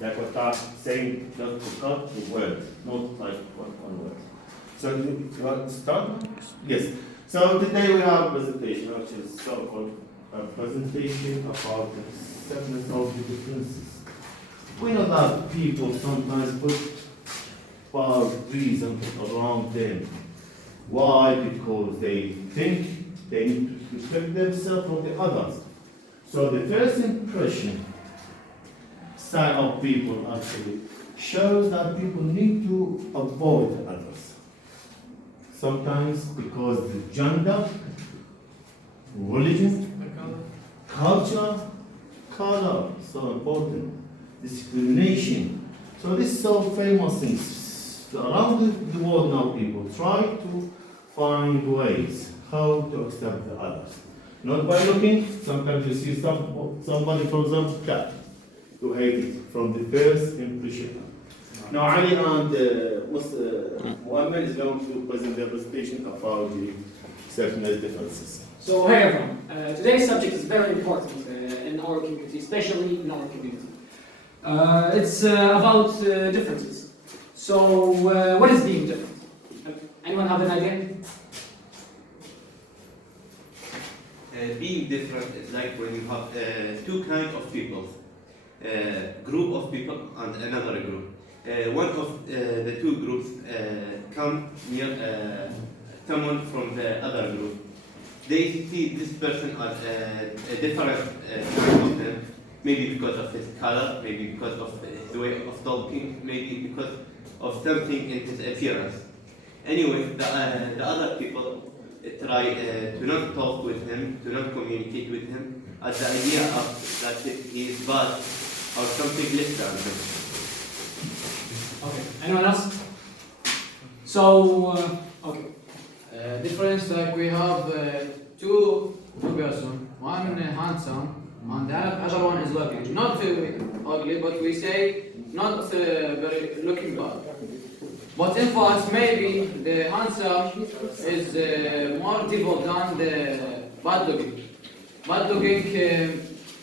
Like we start saying just to cut the word, not like one word. So you want to start? Yes. So today we have a presentation, which is so-called a presentation about the acceptance of the differences. We know that people sometimes put bad reasons around them. Why? Because they think they need to respect themselves from the others. So the first impression side of people actually shows that people need to avoid others. Sometimes because the gender, religion, culture, color, so important, discrimination. So this is so famous things. Around the world now people try to find ways how to accept the others. Not by looking, sometimes you see somebody, for example, cat, you hate it from the first impression. Now Ali and Muhammad is going to present their presentation about the acceptance differences. So, hey everyone, today's subject is very important in our community, especially in our community. It's about differences. So, what is being different? Anyone have an idea? Being different is like when you have two kinds of people, group of people and another group. One of the two groups come near someone from the other group. They see this person as a different kind of them, maybe because of his color, maybe because of his way of talking, maybe because of something in his appearance. Anyway, the other people try to not talk with him, to not communicate with him, as the idea of that he is bad or something less than him. Okay, anyone else? So, okay. Difference like we have two person, one handsome and the other one is ugly. Not ugly, but we say not very looking bad. But in fact, maybe the handsome is more devout than the bad looking. Bad looking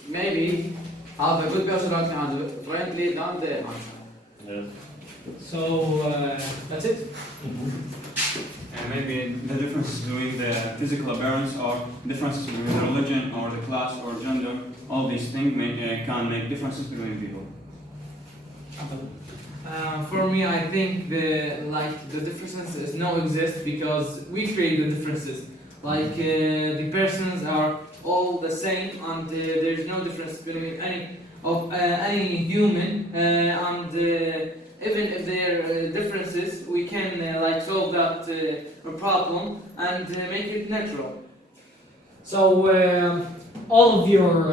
maybe have a good personality and friendly than the handsome. Yeah. So, that's it? And maybe the differences between the physical appearance or differences between religion or the class or gender, all these things can make differences between people. For me, I think the differences no exist because we create the differences. Like the persons are all the same, and there is no difference between any human. Even if there are differences, we can solve that problem and make it natural. So, all of your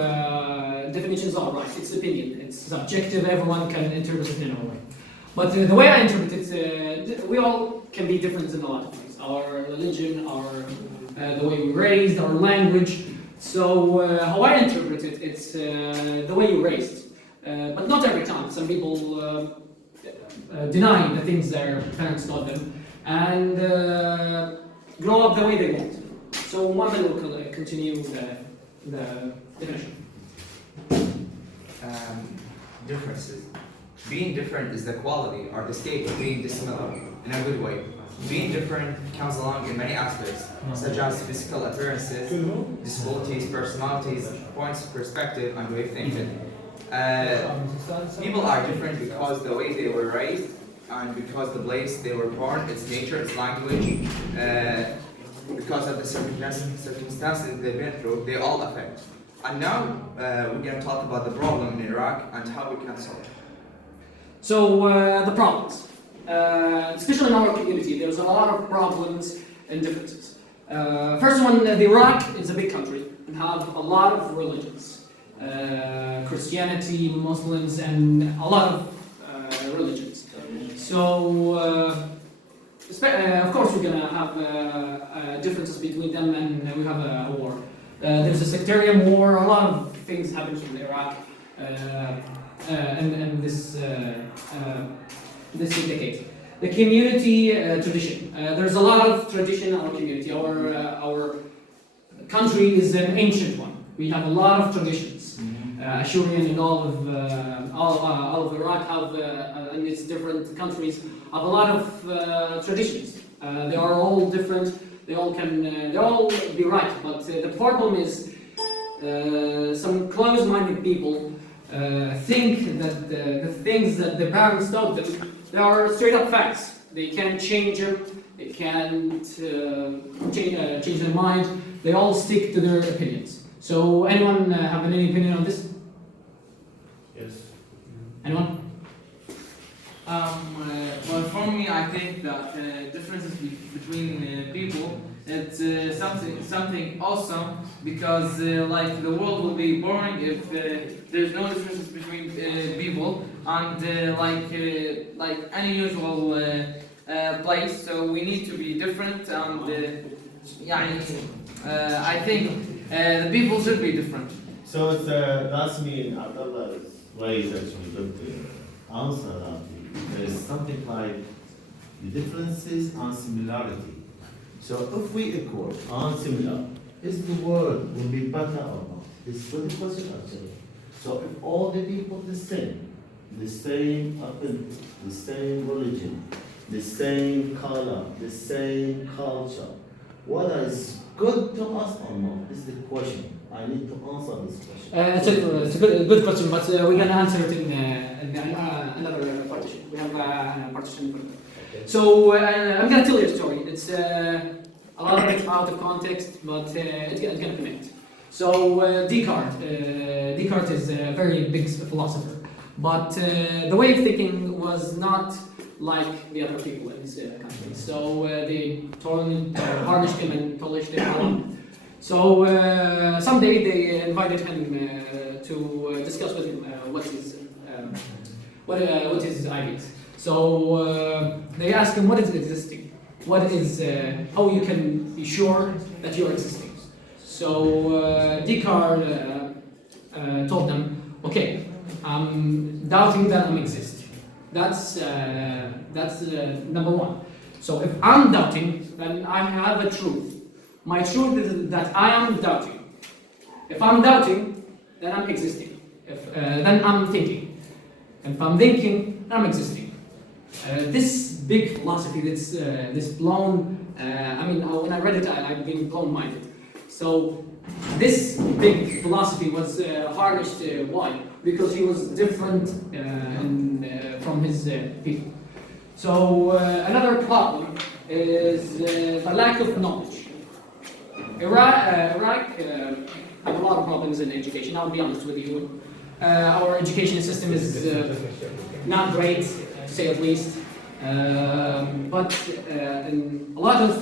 definitions are right. It's opinion. It's subjective. Everyone can interpret it in a way. But the way I interpret it, we all can be different in a lot of things. Our religion, the way we're raised, our language. So how I interpret it, it's the way you're raised. But not every time. Some people deny the things their parents taught them and grow up the way they want. So Mohammed will continue the definition. Differences. Being different is the quality or the state of being dissimilar in a good way. Being different comes along in many aspects, such as physical appearances, disabilities, personalities, points of perspective, and way of thinking. People are different because the way they were raised and because the place they were born, its nature, its language, because of the circumstances they've been through, they all affect. And now we're going to talk about the problem in Iraq and how we can solve it. So the problems, especially in our community, there's a lot of problems and differences. First one, Iraq is a big country and have a lot of religions. Christianity, Muslims, and a lot of religions. So, of course, we're gonna have differences between them, and we have a war. There's a sectarian war. A lot of things happen in Iraq, and this decade. The community tradition. There's a lot of tradition in our community. Our country is an ancient one. We have a lot of traditions. Ashurian and all of Iraq have, and its different countries, have a lot of traditions. They are all different. They all be right. But the problem is some closed-minded people think that the things that the parents taught them, they are straight-up facts. They can't change them. They can't change their mind. They all stick to their opinions. So, anyone have any opinion on this? Yes. Anyone? Well, for me, I think that differences between people, it's something awesome because like the world will be boring if there's no differences between people and like any usual place. So we need to be different and I think the people should be different. So it's that's mean Abdullah's way is actually good to answer that. There is something like the differences and similarity. So if we equal and similar, is the world will be better or not? This is the question actually. So if all the people the same ability, the same religion, the same color, the same culture, whether it's good to us or not? This is the question. I need to answer this question. It's a good question, but we're gonna answer it in another partition. We have a partition for it. Okay. So I'm gonna tell you a story. It's a lot of it out of context, but it's gonna connect. So Descartes is a very big philosopher, but the way of thinking was not like the other people in this country. So they tarnished him and polished him. So someday they invited him to discuss with him what his ideas. So they asked him what is existing, what is how you can be sure that you're existing. So Descartes told them, okay, I'm doubting that I exist. That's number one. So if I'm doubting, then I have a truth. My truth is that I am doubting. If I'm doubting, then I'm existing. Then I'm thinking. If I'm thinking, then I'm existing. This big philosophy, this blown, when I read it, I've been blown-minded. So this big philosophy was harnessed, why? Because he was different from his people. So another problem is the lack of knowledge. Iraq have a lot of problems in education. I'll be honest with you. Our education system is not great, to say at least. But in a lot of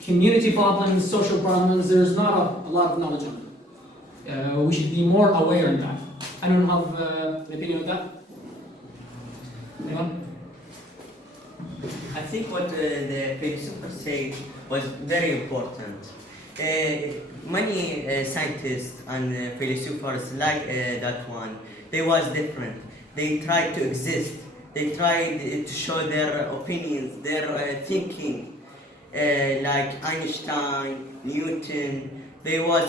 community problems, social problems, there's not a lot of knowledge on them. We should be more aware of that. I don't have an opinion on that. Anyone? I think what the philosopher said was very important. Many scientists and philosophers like that one, they was different. They tried to exist. They tried to show their opinions, their thinking, like Einstein, Newton. They was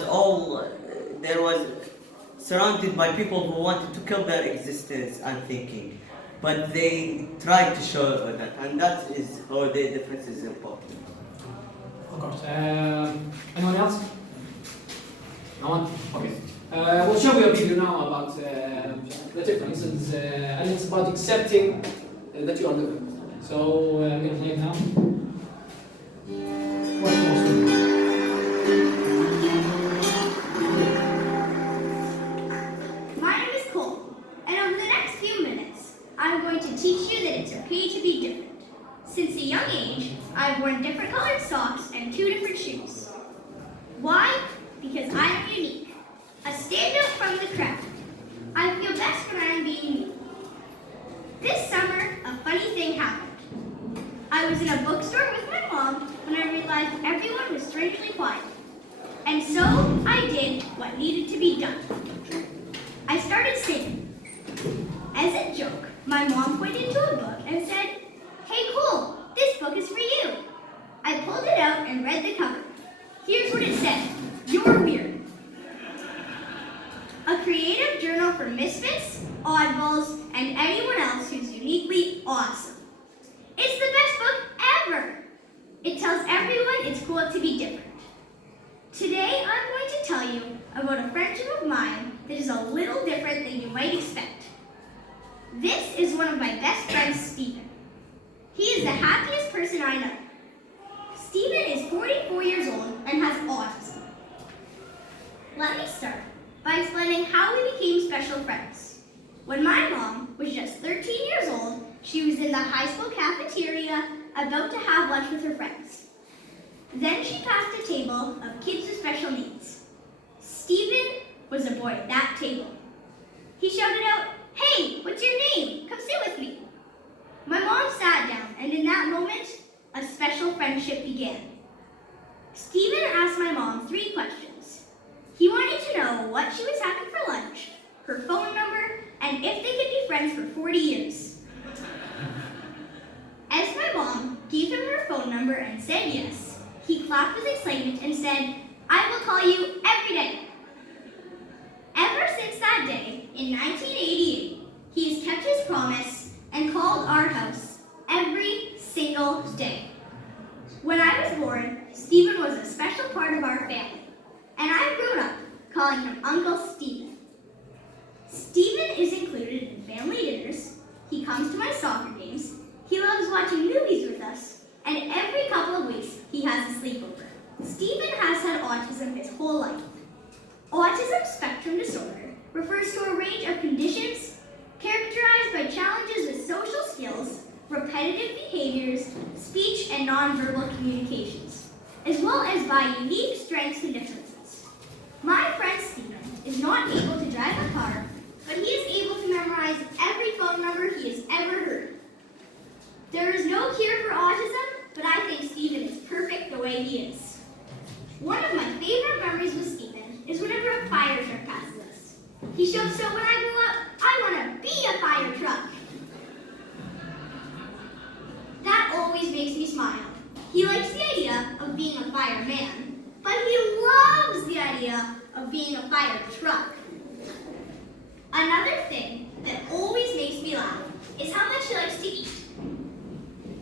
surrounded by people who wanted to kill their existence and thinking. But they tried to show that, and that is how the difference is important. Of course. Anyone else? No one? Okay. We'll show you a video now about the differences, and it's about accepting that you are different. So I'm going to play it now. What's most My name is Cole, and over the next few minutes, I'm going to teach you that it's okay to be different. Since a young age, I've worn different colored socks and 2 different shoes. Why? Because I am unique. A standout from the crowd. I feel best when I am being me. This summer, a funny thing happened. I was in a bookstore with my mom when I realized everyone was strangely quiet. And so I did what needed to be done. I started singing. As a joke, my mom pointed to a book and said, "Hey, Cole, this book is for you." I pulled it out and read the cover. Here's what it said: "You're weird." A creative journal might expect. This is one of my best friends, Stephen. He is the happiest person I know. Stephen is 44 years old and has autism. Let me start by explaining how we became special friends. When my mom was just 13 years old, she was in the high school cafeteria about to have lunch with her friends. Then she passed a table of kids with special needs. Stephen was a boy at that table. He shouted out, "Hey, what's your name? Come sit with me." My mom sat down, and in that moment, a special friendship began. Stephen asked my mom 3 questions. He wanted to know what she was having for lunch, her phone number, and if they could be friends for 40 years. As my mom gave him her phone number and said yes, he clapped with excitement and said, "I will call you every day." Ever since that day, in 1988, he has kept his promise and called our house every single day. When I was born, Stephen was a special part of our family, and I've grown up calling him Uncle Stephen. Stephen is included in family dinners, he comes to my soccer games, he loves watching movies with us, and every couple of weeks he has a sleepover. Stephen has had autism his whole life. Autism spectrum disorder refers to a range of conditions characterized by challenges with social skills, repetitive behaviors, speech and nonverbal communications, as well as by unique strengths and differences. My friend Stephen is not able to drive a car, but he is able to memorize every phone number he has ever heard. There is no cure for autism, but I think Stephen is perfect the way he is. One of my favorite memories with Stephen is whenever a fire truck passes us. He shouts out, "When I grow up, I want to be a fire truck." That always makes me smile. He likes the idea of being a fireman, but he loves the idea of being a fire truck. Another thing that always makes me laugh is how much he likes to eat.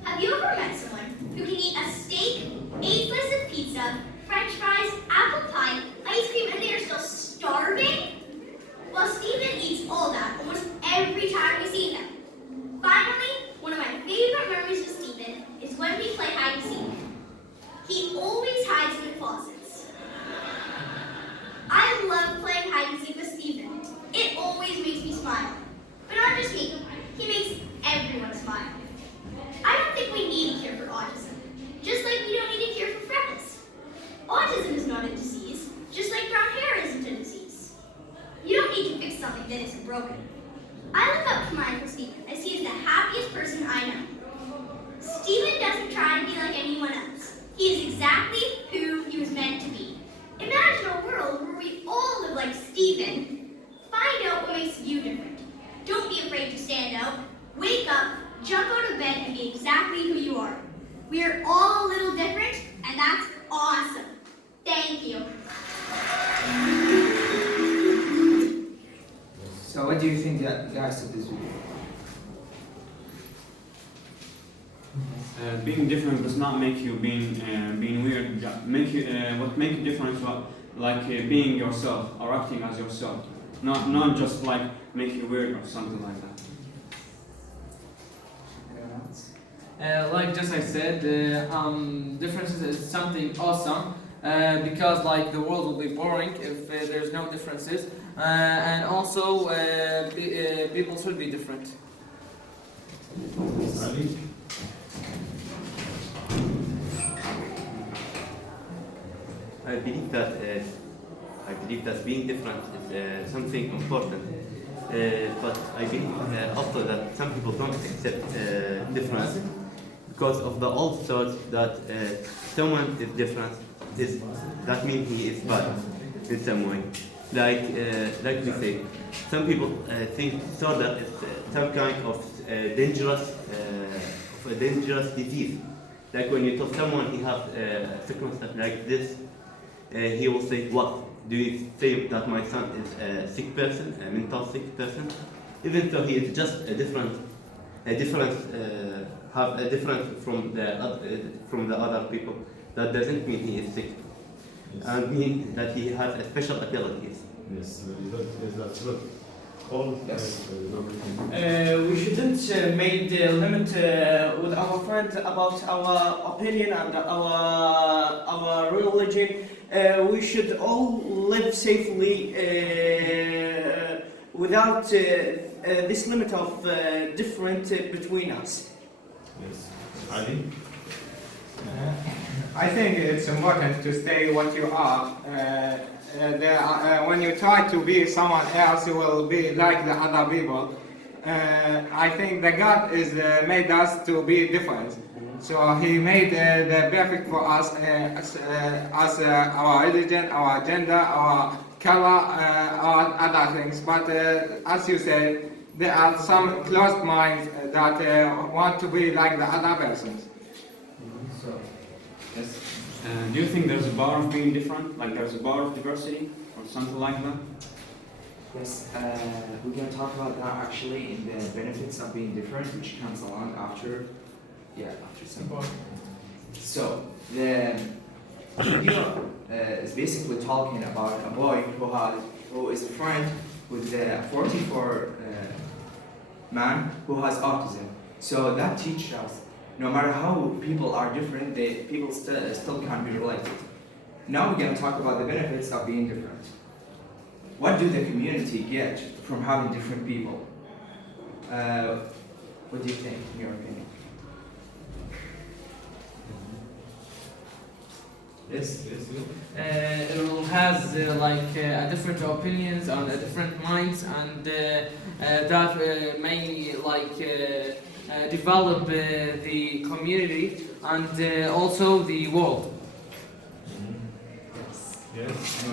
Have you ever met someone who can eat a steak, 8 slices of pizza, French fries, apple pie, ice cream, and they are still starving? Well, Stephen eats all that almost every time we see him. Finally, one of my favorite memories with Stephen is when we play hide and seek. He always hides in the closets. I love playing hide and seek with Stephen. It always makes me smile. But not just me, he makes everyone smile. I don't think we need a cure for autism, just like we don't need a cure for freckles. Autism is not a disease, just like brown hair isn't a disease. You don't need to fix something that isn't broken. I look up to my Uncle Stephen as he is the happiest person I know. Stephen doesn't try to be like anyone else. He is exactly who he was meant to be. Imagine a world where we all live like Stephen. Find out what makes you different. Don't be afraid to stand out. Wake up, jump out of bed, and be exactly who you are. We are all a little different, and that's awesome. Thank you. So what do you think that guys of this video? Being different does not make you being weird. What makes you different is being yourself or acting as yourself. Not just like make you weird or something like that. Like just I said, differences is something awesome because like the world will be boring if there's no differences, and also people should be different. I believe that being different is something important. But I believe also that some people don't accept difference because of the old thought that someone is different, that means he is bad in some way. Like we say, some people think disorder is some kind of dangerous disease. Like when you tell someone he has a circumstance like this, he will say, "What? Do you say that my son is a sick person, a mental sick person?" Even though he is just a difference from the other people, that doesn't mean he is sick, and mean that he has a special abilities. Yes, that's good. All Yes. We shouldn't make the limit with our friend about our opinion and our religion. We should all live safely without this limit of different between us. Yes. Ali? I think it's important to stay what you are. When you try to be someone else, you will be like the other people. I think that God is made us to be different. So He made the perfect for us as our religion, our gender, our color, or other things. But as you said, there are some closed minds that want to be like the other persons. So, yes. Do you think there's a bar of being different? Like there's a bar of diversity or something like that? Yes, we're going to talk about that actually in the benefits of being different, which comes along after, after some. So, the video is basically talking about a boy who is a friend with a 44 man who has autism. So that teaches us, no matter how people are different, people still can be related. Now we're going to talk about the benefits of being different. What do the community get from having different people? What do you think, in your opinion? Yes. It has different opinions and different minds, and that may develop the community and also the world. Yes.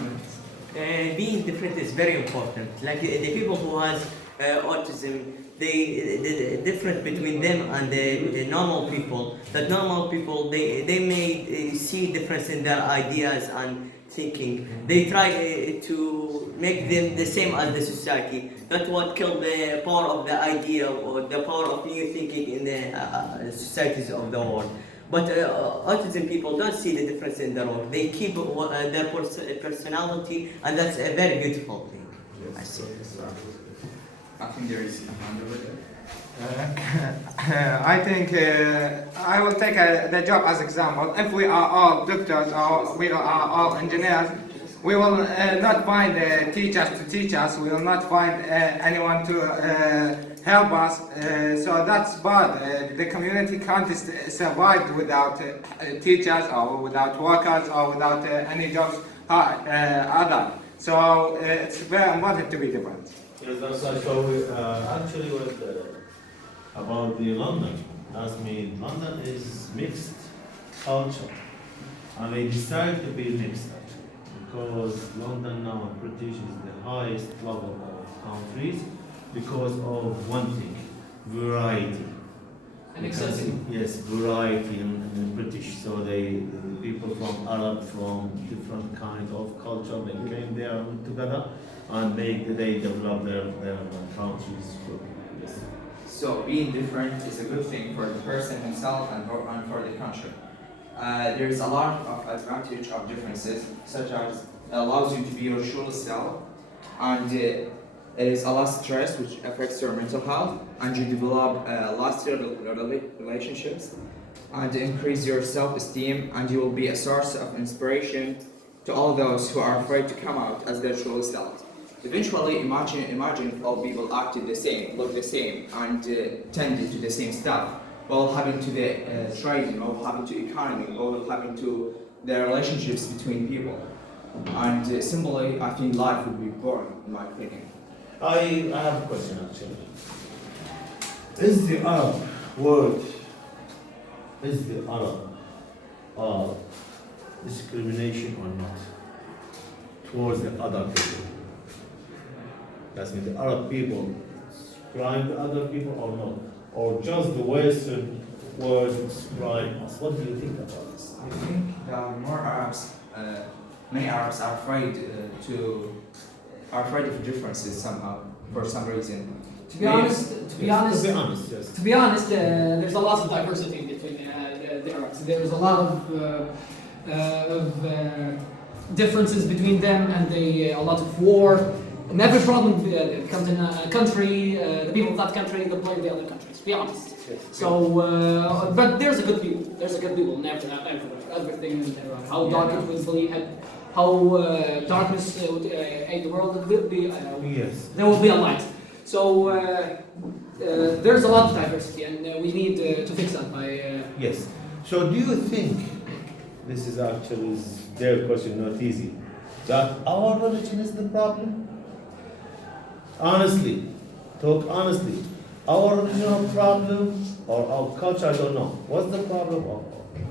Being different is very important. Like the people who has autism, the difference between them and the normal people. That normal people, they may see difference in their ideas and thinking. They try to make them the same as the society. That's what killed the power of the idea or the power of new thinking in the societies of the world. But autism people don't see the difference in their work. They keep their personality, and that's a very beautiful thing. I see. I think there is a hand over there. I think I will take the job as example. If we are all doctors or we are all engineers, we will not find teachers to teach us. We will not find anyone to help us. So that's bad. The community can't survive without teachers or without workers or without any jobs other. So it's very important to be different. Yes, that's right. So actually, about the London, that's mean London is mixed culture, and they decide to be mixed because London now British is the highest level of countries because of one thing, variety. And accessibility. Yes, variety in British. So the people from Arab, from different kind of culture, they came there together and they develop their countries. Yes. So being different is a good thing for the person himself and for the country. There is a lot of advantage of differences, such as it allows you to be your true self, and it is a less stress which affects your mental health, and you develop lasting relationships, and increase your self-esteem, and you will be a source of inspiration to all those who are afraid to come out as their true selves. Eventually, imagine if all people acted the same, looked the same, and tended to the same stuff. What happened to the trading, what happened to economy, what happened to the relationships between people. And simply, I think life would be boring, in my opinion. I have a question actually. Is the Arab word, is the Arab discrimination or not towards the other people? That's mean the Arab people describe the other people or not? Or just the Western words describe us? What do you think about this? I think there are more Arabs, many Arabs are afraid of differences somehow, for some reason. To be honest, yes. To be honest, there's a lot of diversity between the Arabs. There's a lot of differences between them, and a lot of war. in every problem that comes in a country, the people of that country, they blame the other countries, to be honest. So, but there's a good people. There's a good people in everything in Iraq. How dark it will be, how darkness would aid the world, it will be, Yes. there will be a light. So, there's a lot of diversity, and we need to fix that by... Yes. So do you think, this is actually their question, not easy, that our religion is the problem? Honestly, talk honestly. Our original problem or our culture, I don't know. What's the problem?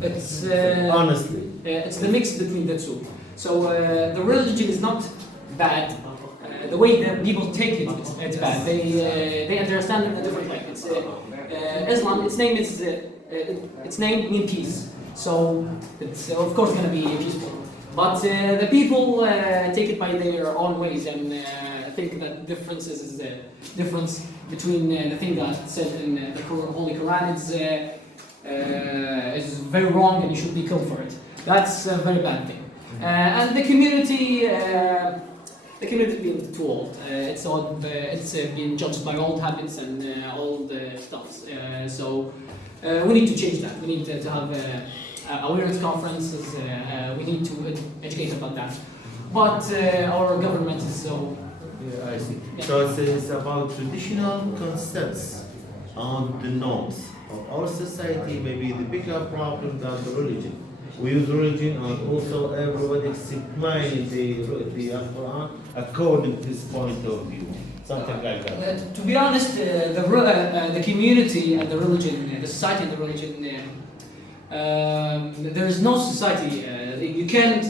It's Honestly. it's the mix between the two. So the religion is not bad. The way that people take it, it's bad. They understand it in a different way. It's Islam. Its name means peace. So it's of course going to be peaceful. But the people take it by their own ways and think that difference is the difference between the thing that said in the Holy Quran is very wrong and you should be killed for it. That's a very bad thing. And the community being too old. It's been judged by old habits and old stuff. So we need to change that. We need to have awareness conferences. We need to educate about that. But our government is so... Yeah, I see. Yeah. So it's about traditional concepts and the norms of our society, maybe the bigger problem than the religion. We use religion and also everybody explain the Quran according to this point of view. Something like that. To be honest, the community and the religion, the society and the religion, there is no society. You can't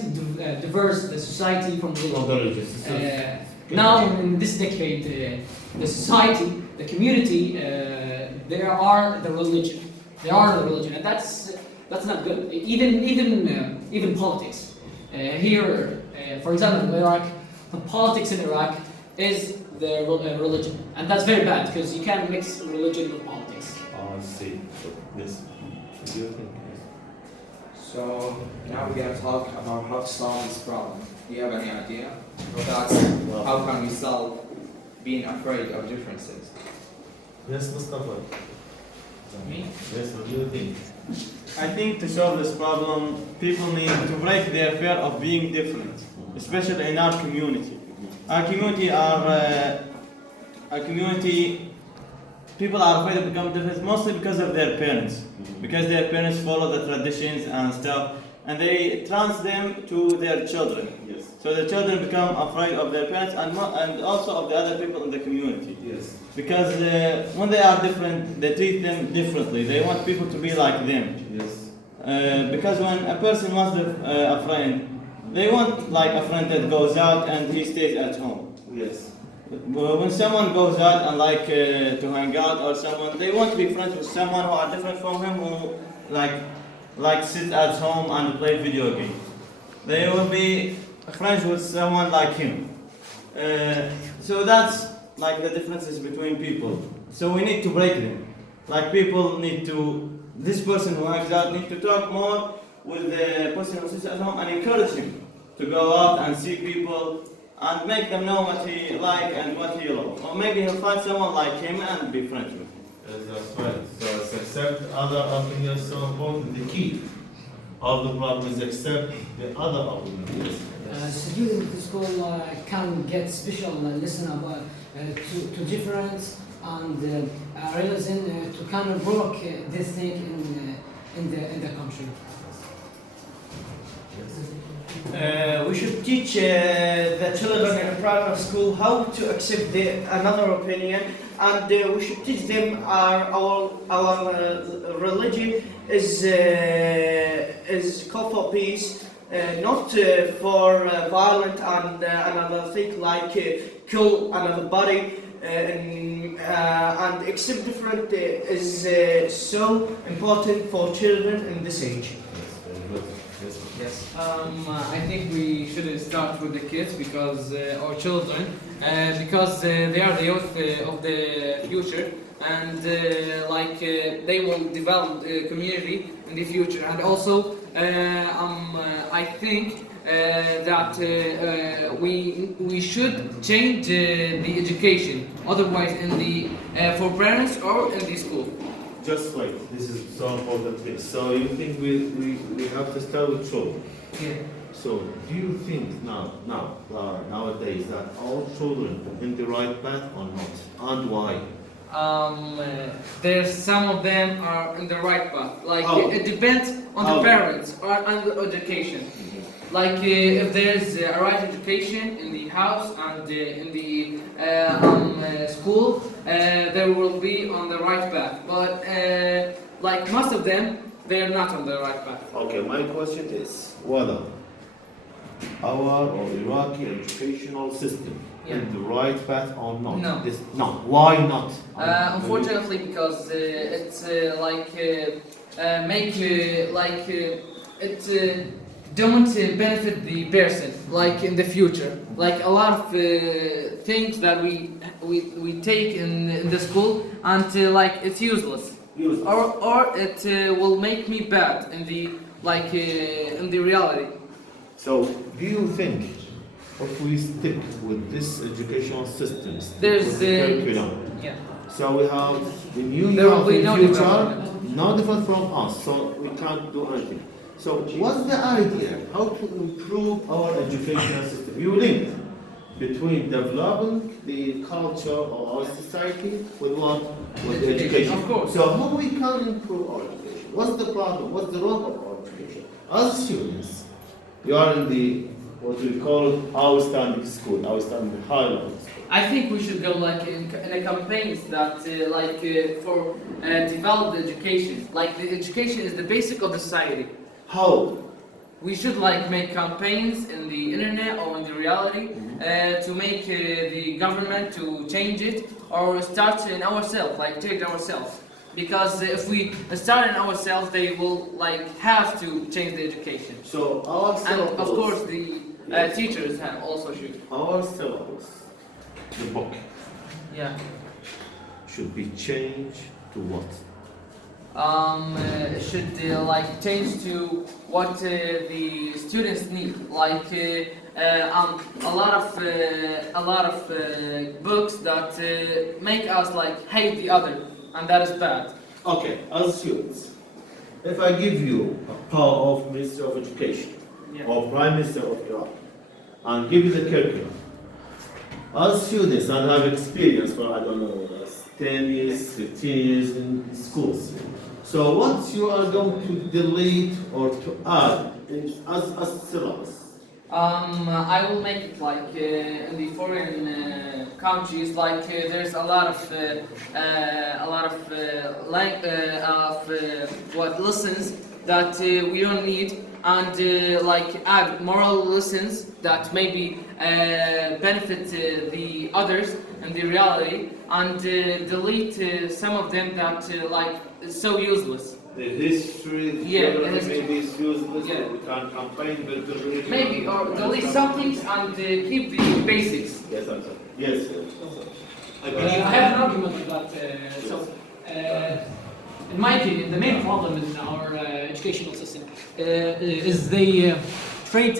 diverse the society from Not the religion. religion. Now, in this decade, the society, the community, they are the religion. They are the religion, and that's not good. Even politics. Here, for example, in Iraq, the politics in Iraq is the religion, and that's very bad because you can't mix religion with politics. I see. Yes. Do you think? So now we're going to talk about how to solve this problem. Do you have any idea? Or thoughts? How can we solve being afraid of differences? Yes, Mustafa. Me? Yes, what do you think? I think to solve this problem, people need to break their fear of being different, especially in our community. Our community, people are afraid to become different mostly because of their parents, because their parents follow the traditions and stuff, and they trans them to their children. Yes. So the children become afraid of their parents and also of the other people in the community. Yes. Because when they are different, they treat them differently. They want people to be like them. Yes. Because when a person wants a friend, they want like a friend that goes out and he stays at home. Yes. When someone goes out and like to hang out or someone, they want to be friends with someone who are different from him, who like sit at home and play video games. They will be friends with someone like him. So that's like the differences between people. So we need to break them. Like people need to, this person who hangs out need to talk more with the person who sits at home and encourage him to go out and see people and make them know what he like and what he loves. Or maybe he'll find someone like him and be friends with him. Yes, that's right. So it's accept other opinions so important. The key of the problem is accept the other opinions. Students in the school can get special lesson about to difference and realizing to kind of broke this thing in the country. We should teach the children in a private school how to accept another opinion, and we should teach them our religion is call for peace, not for violent and another thing like kill another body. And accept different is so important for children in this age. Yes. I think we should start with the kids because our children, because they are the youth of the future, and they will develop the community in the future. And also, I think that we should change the education. Otherwise, in the for parents or in the school. Just wait. This is so important thing. So you think we have to start with children? Yeah. So do you think nowadays that all children in the right path or not, and why? There's some of them are in the right path. Like How? it depends on How? the parents or on the education. Like if there's a right education in the house and in the school, there will be on the right path. But like most of them, they are not on the right path. Okay, my question is whether our or Iraqi educational system in the right path or not? No. No. Why not? Unfortunately, because it's it don't benefit the person like in the future. Like a lot of things that we take in the school and like it's useless. Useless. Or it will make me bad in the in the reality. So do you think if we stick with this educational system, There's with the curriculum, yeah. so we have the new There will year be no future, development. no different from us, so we can't do anything. So what's the idea? How to improve our educational system? You link between developing the culture of our society with what? With education. Of course. So how we can improve our education? What's the problem? What's the role of our education? As students, you are in the what we call outstanding school, outstanding high level school. I think we should go like in a campaigns that for develop the education. Like the education is the basic of the society. How? We should like make campaigns in the internet or in the reality to make the government to change it or start in ourselves, like change ourselves. Because if we start in ourselves, they will like have to change the education. So our And syllabus, of course the teachers have also should. our syllabus, the book, Yeah. should be changed to what? It should like change to what the students need. Like a lot of books that make us like hate the other, and that is bad. Okay, as students, if I give you a power of Minister of Education Yeah. or Prime Minister of Iraq and give you the curriculum, as students and have experience for, I don't know, 10 years, 15 years in schools, so what you are going to delete or to add as syllabus? I will make it like in the foreign countries. Like there's a lot of what lessons that we don't need, and like add moral lessons that maybe benefit the others in the reality, and delete some of them that like is so useless. The history, the Yeah, geography, the history. maybe it's useless, Yeah. we can't campaign, but the religion. Maybe or delete some things and keep the basics. Yes, I'm sorry. Yes, sir. I have an argument with that. In my opinion, the main problem in our educational system is they treat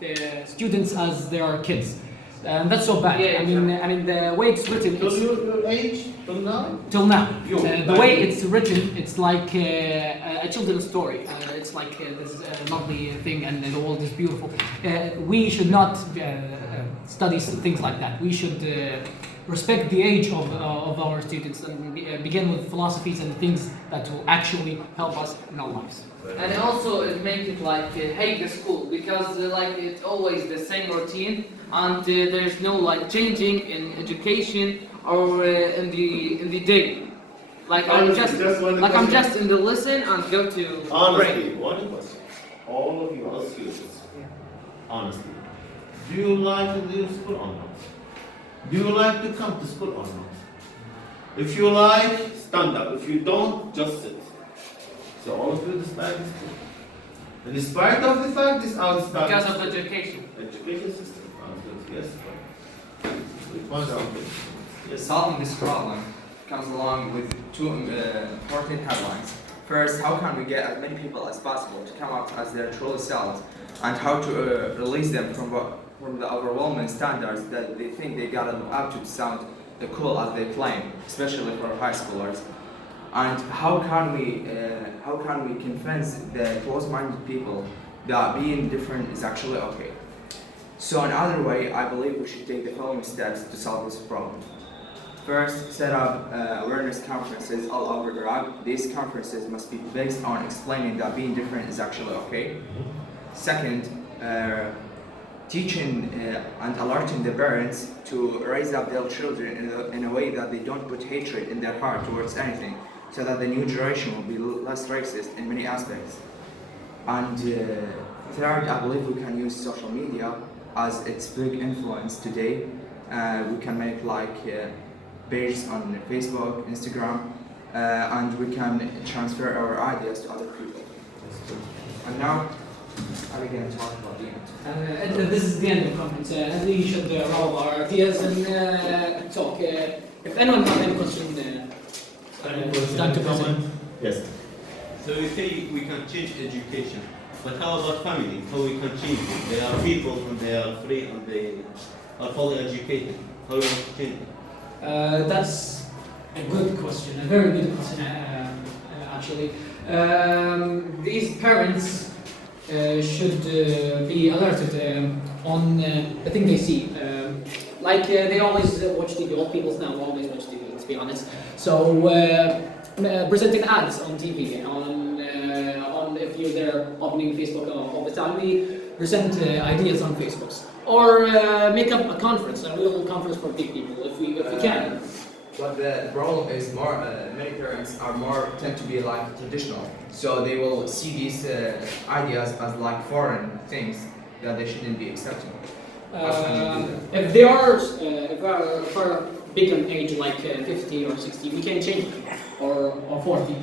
the students as their kids. And that's so bad. Yeah, I mean, the way it's written, Till it's, your age, till now? till now, You, the way it's written, it's like a children's story. It's like this lovely thing, and the world is beautiful. We should not study things like that. We should respect the age of our students and begin with philosophies and things that will actually help us in our lives. And also it make it like hate the school because like it's always the same routine and there's no like changing in education or in the day. Like I'm just in the listen and go to Honestly, break. one question. All of you are students. Honestly, do you like to do school or not? Do you like to come to school or not? If you like, stand up. If you don't, just sit. So all of you dislike this school. And in spite of the fact this outstanding Because of education. education system. Yes. It was something. Solving this problem comes along with two important headlines. First, how can we get as many people as possible to come out as their true selves, and how to release them from the overwhelming standards that they think they gotta live up to sound cool as they claim, especially for high schoolers. And how can we convince the close-minded people that being different is actually okay? So another way, I believe we should take the following steps to solve this problem. First, set up awareness conferences all over Iraq. These conferences must be based on explaining that being different is actually okay. Second, teaching and alerting the parents to raise up their children in a way that they don't put hatred in their heart towards anything, so that the new generation will be less racist in many aspects. And third, I believe we can use social media as its big influence today. We can make pages on Facebook, Instagram, and we can transfer our ideas to other people. And now, are we going to talk about the end? This is the end of the conference, and we should roll our ideas and talk. If anyone has any question, time to comment. Yes. So you say we can change education, but how about family? How we can change it? They are people and they are free and they are fully educated. How we can change it? That's a good question, a very good question actually. These parents should be alerted on the thing they see. They always watch TV, all people now always watch TV, let's be honest. So presenting ads on TV, on if you're there opening Facebook all the time, we present ideas on Facebooks. Or make up a conference, a real conference for big people, if we can. But the problem is many parents tend to be traditional, so they will see these ideas as foreign things that they shouldn't be accepting. How can you do that? If they are big in age, like 50 or 60, we can change them, or 40.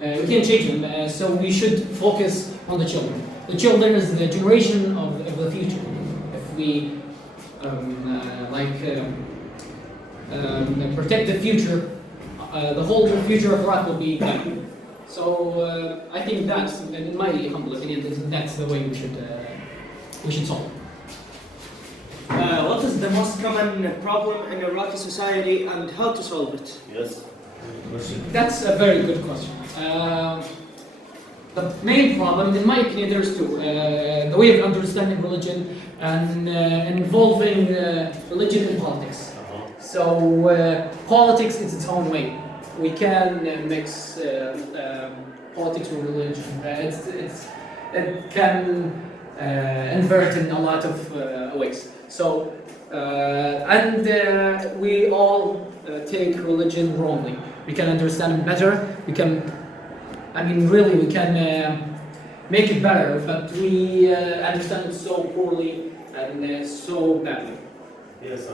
We can change them, so we should focus on the children. The children is the generation of the future. If we protect the future, the whole future of Iraq will be better. So I think that's, in my humble opinion, that's the way we should solve it. What is the most common problem in Iraqi society and how to solve it? Yes. That's a very good question. The main problem, in my opinion, there's two. The way of understanding religion and involving religion in politics. So politics is its own way. We can mix politics with religion. It can invert in a lot of ways. So we all take religion wrongly. We can understand it better. We can make it better, but we understand it so poorly and so badly. Yes,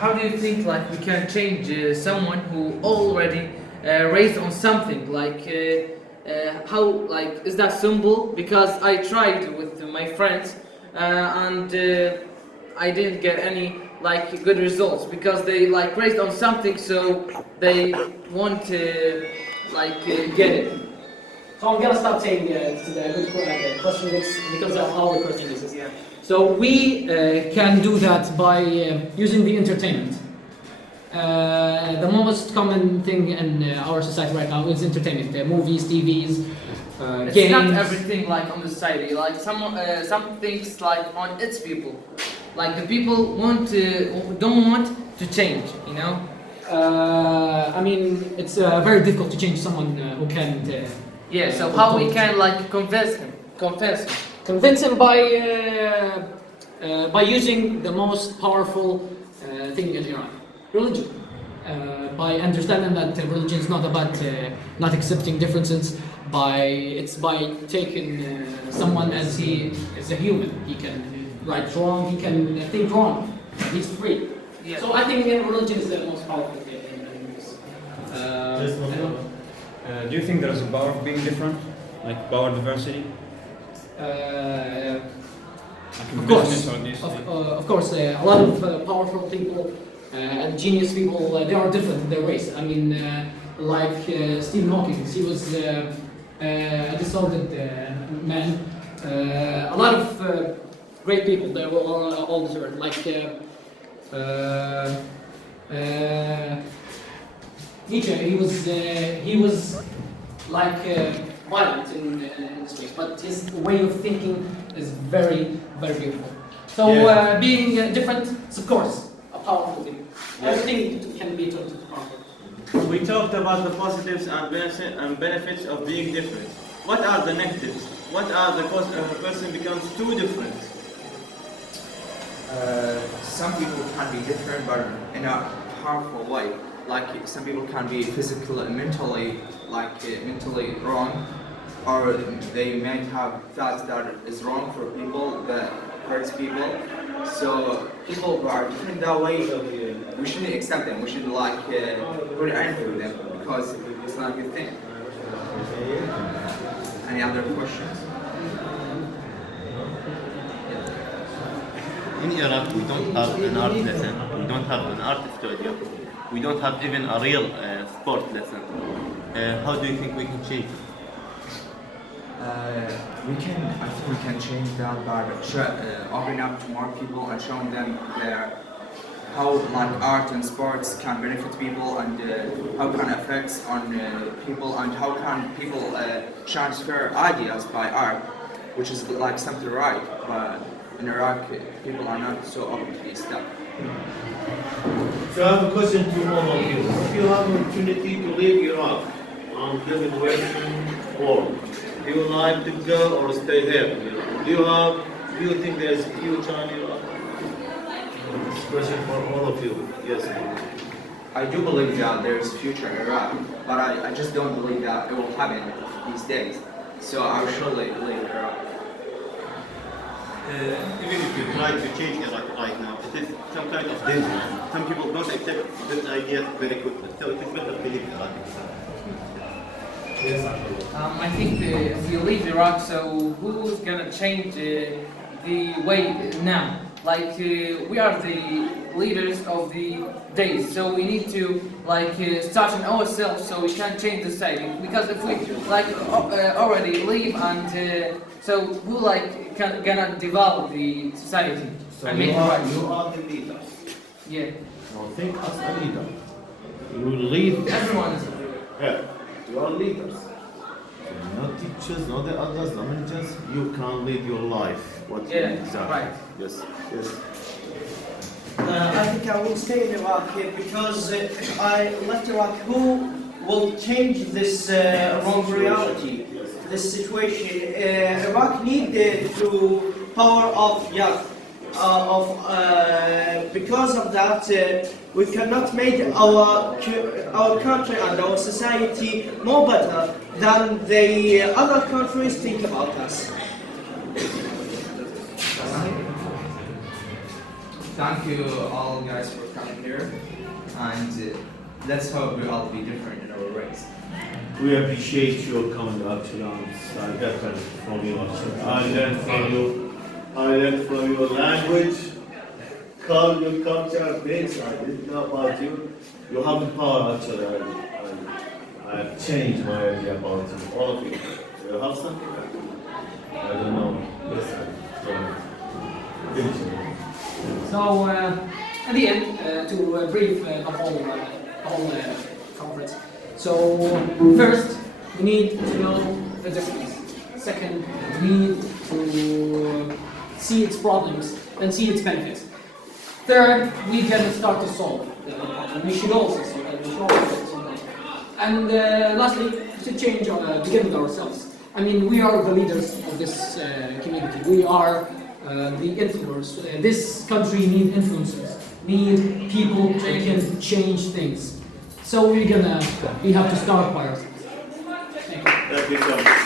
How do you think we can change someone who already raised on something? Is that simple? Because I tried with my friends and I didn't get any good results because they raised on something, so they want to get it. So I'm gonna start saying this is a good question because of how the question is. Yeah. So we can do that by using the entertainment. The most common thing in our society right now is entertainment. Movies, TVs, It's games. not everything on the society. Some things on its people. The people don't want to change. It's very difficult to change someone who can't. Yeah. So how we can convince him? Convince him by using the most powerful thing in Iran, religion. By understanding that religion is not about not accepting differences. It's by taking someone as he is a human. He can right wrong. He can think wrong. He's free. Yeah. So I think religion is the most powerful thing in this. Do you think there is a power of being different, power diversity? Of course, a lot of powerful people and genius people, they are different in their ways. like Stephen Hawking. He was a disordered man. A lot of great people that were all deserved, like Nietzsche. He was like violent in this way, but his way of thinking is very, very beautiful. So being different is of course a powerful thing. Everything can be turned into powerful. We talked about the positives and benefits of being different. What are the negatives? What are the cause a person becomes too different? Some people can be different, but in a harmful way. Like some people can be physically and mentally, mentally wrong, or they might have thoughts that is wrong for people, that hurts people. So people who are different that way, we shouldn't accept them. We should put an end to them because it's not a good thing. Any other questions? In Iraq, we don't have an art lesson. We don't have an art studio. We don't have even a real sport lesson. How do you think we can change it? I think we can change that by opening up to more people and showing them how art and sports can benefit people and how can affect on people and how can people transfer ideas by art, which is something right. But in Iraq, people are not so open to this stuff. So I have a question to all of you. If you have an opportunity to leave Iraq and live in the Western world, do you like to go or stay here? Do you think there's a future in Iraq? This question for all of you. Yes. I do believe that there's a future in Iraq, but I just don't believe that it will happen these days. So I will surely leave Iraq. Even if you try to change Iraq right now, it is some kind of danger. Some people don't accept this idea very quickly, so it is better to leave Iraq. I think if you leave Iraq, so who's gonna change the way now? We are the leaders of the days, so we need to start in ourselves so we can change the society. Because if we already leave and so who gonna develop the society So and you make it are, right? you are the leaders. Yeah. Now think as a leader. You lead. Everyone is. Yeah. You are leaders. So no teachers, no the others, no managers. You can lead your life. What you desire. Right. Yes. Yes. I think I will stay in Iraq because if I left Iraq, who will change this wrong reality, this situation? Iraq needs to power of youth. Because of that, we cannot make our country and our society more better than the other countries think about us. Thank you all guys for coming here, and let's hope we all be different in our ways. We appreciate your coming actually. I get that from you actually. I learned from you. I learned from your language, your culture, things I didn't know about you. You have the power actually. I have changed my idea about you, all of you. Do you have something? I don't know. Listen. Finish it. So, at the end, to brief the whole conference. So, first, we need to know the distance. Second, we need to see its problems and see its benefits. Third, we can start to solve the problem. We should also solve it. We should also focus on that. And lastly, we should change begin with ourselves. I mean, we are the leaders of this community. We are the influencers. This country needs influencers. Need people who can change things. So we have to start by ourselves. Thank you. Thank you so much.